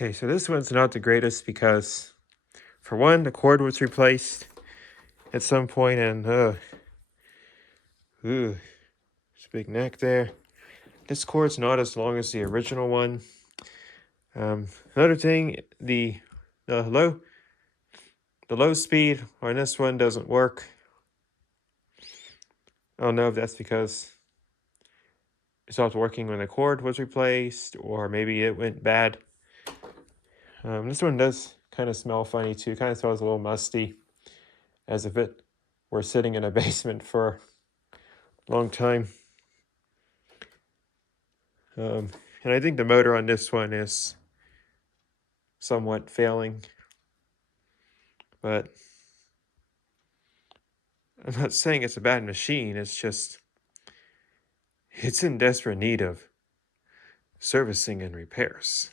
Okay, so this one's not the greatest because, for one, the cord was replaced at some point, and it's a big neck there. This cord's not as long as the original one. Another thing, the low speed on this one doesn't work. I don't know if that's because it stopped working when the cord was replaced, or maybe it went bad. This one does kind of smell funny too. Kind of smells a little musty, as if it were sitting in a basement for a long time. And I think the motor on this one is somewhat failing, but I'm not saying it's a bad machine. It's just, it's in desperate need of servicing and repairs.